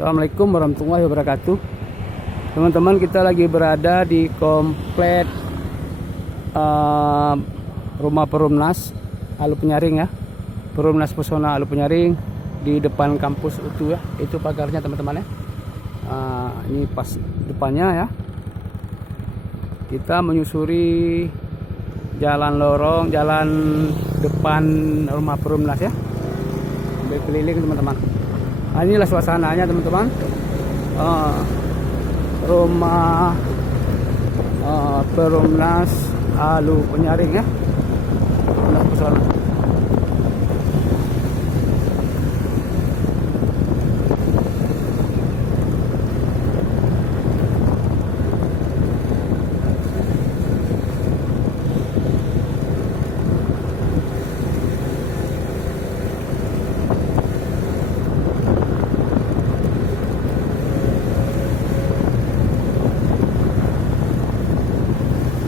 Assalamualaikum warahmatullahi wabarakatuh. Teman-teman, kita lagi berada di komplek rumah Perumnas Alu Penyaring ya. Perumnas Pesona Alu Penyaring di depan kampus UTU ya. Itu pagarnya teman-teman ya. Ini pas depannya ya. Kita menyusuri jalan lorong, jalan depan rumah Perumnas ya. Sambil keliling teman-teman. Inilah suasananya teman-teman. Rumah Perumnas Alu Penyaring ya. Perumnas Pesona.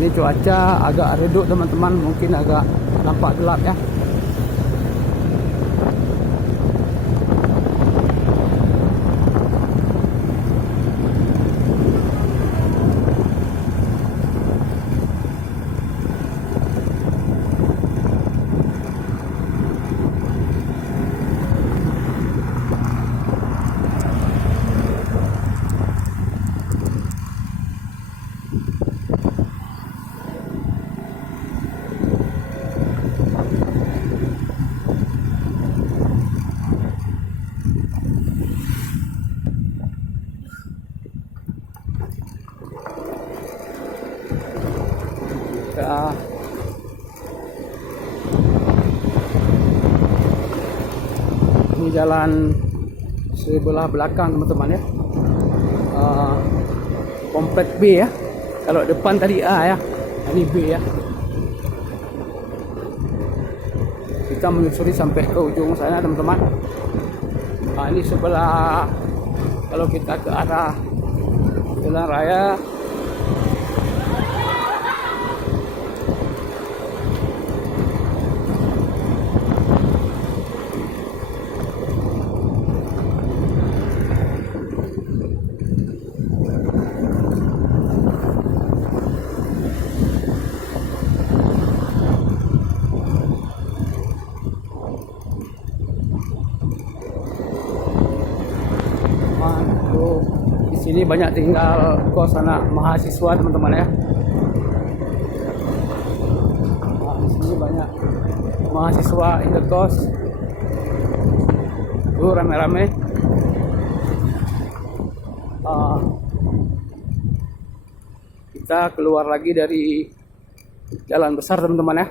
Ini cuaca agak redup teman-teman, mungkin agak nampak gelap ya. Ini jalan sebelah belakang teman-teman ya. Komplek B ya. Kalau depan tadi A ya, ini B ya. Kita menyusuri sampai ke ujung sana teman-teman. Ini sebelah, kalau kita ke arah jalan raya, di sini banyak tinggal kos anak mahasiswa teman-teman ya. Di sini banyak mahasiswa indekos. Rame-rame. Kita keluar lagi dari jalan besar teman-teman ya.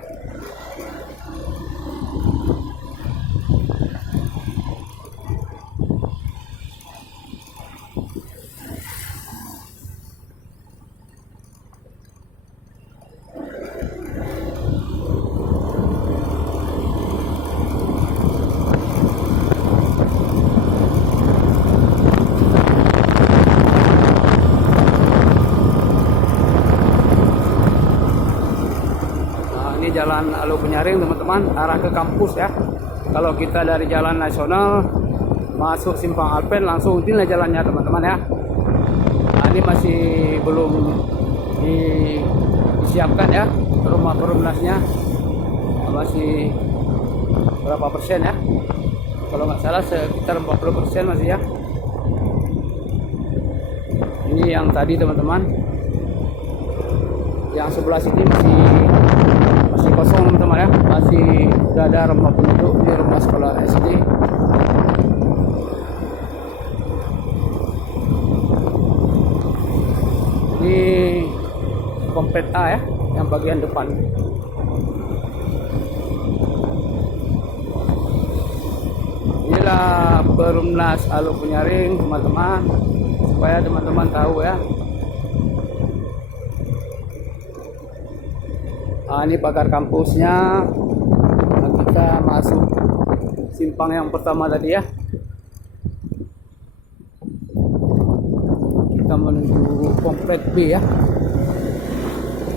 Jalan Alu Penyaring teman-teman, arah ke kampus ya. Kalau kita dari jalan nasional masuk Simpang Alpen, langsung inilah jalannya teman-teman ya. Ini masih belum disiapkan ya rumah Perumnasnya, masih berapa persen ya, kalau nggak salah sekitar 40% masih ya. Ini yang tadi teman-teman, yang sebelah sini masih kosong teman-teman ya, masih sudah ada rumah penduduk di rumah sekolah SD. Ini komplek A ya, yang bagian depan. Inilah Perumnas Alu Penyaring teman-teman, supaya teman-teman tahu ya. Ini pagar kampusnya. Kita masuk simpang yang pertama tadi ya. Kita menuju komplek B ya.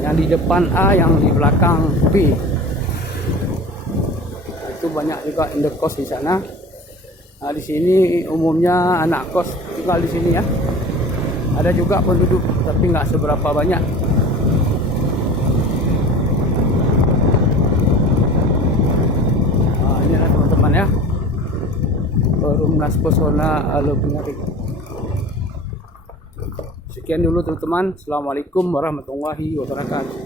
Yang di depan A, yang di belakang B. Itu banyak juga indekos di sana. Nah, di sini umumnya anak kos tinggal di sini ya. Ada juga penduduk tapi nggak seberapa banyak. Nah, inilah teman-teman ya, Perumnas Pesona Alu Penyaring. Sekian dulu teman-teman. Assalamualaikum warahmatullahi wabarakatuh.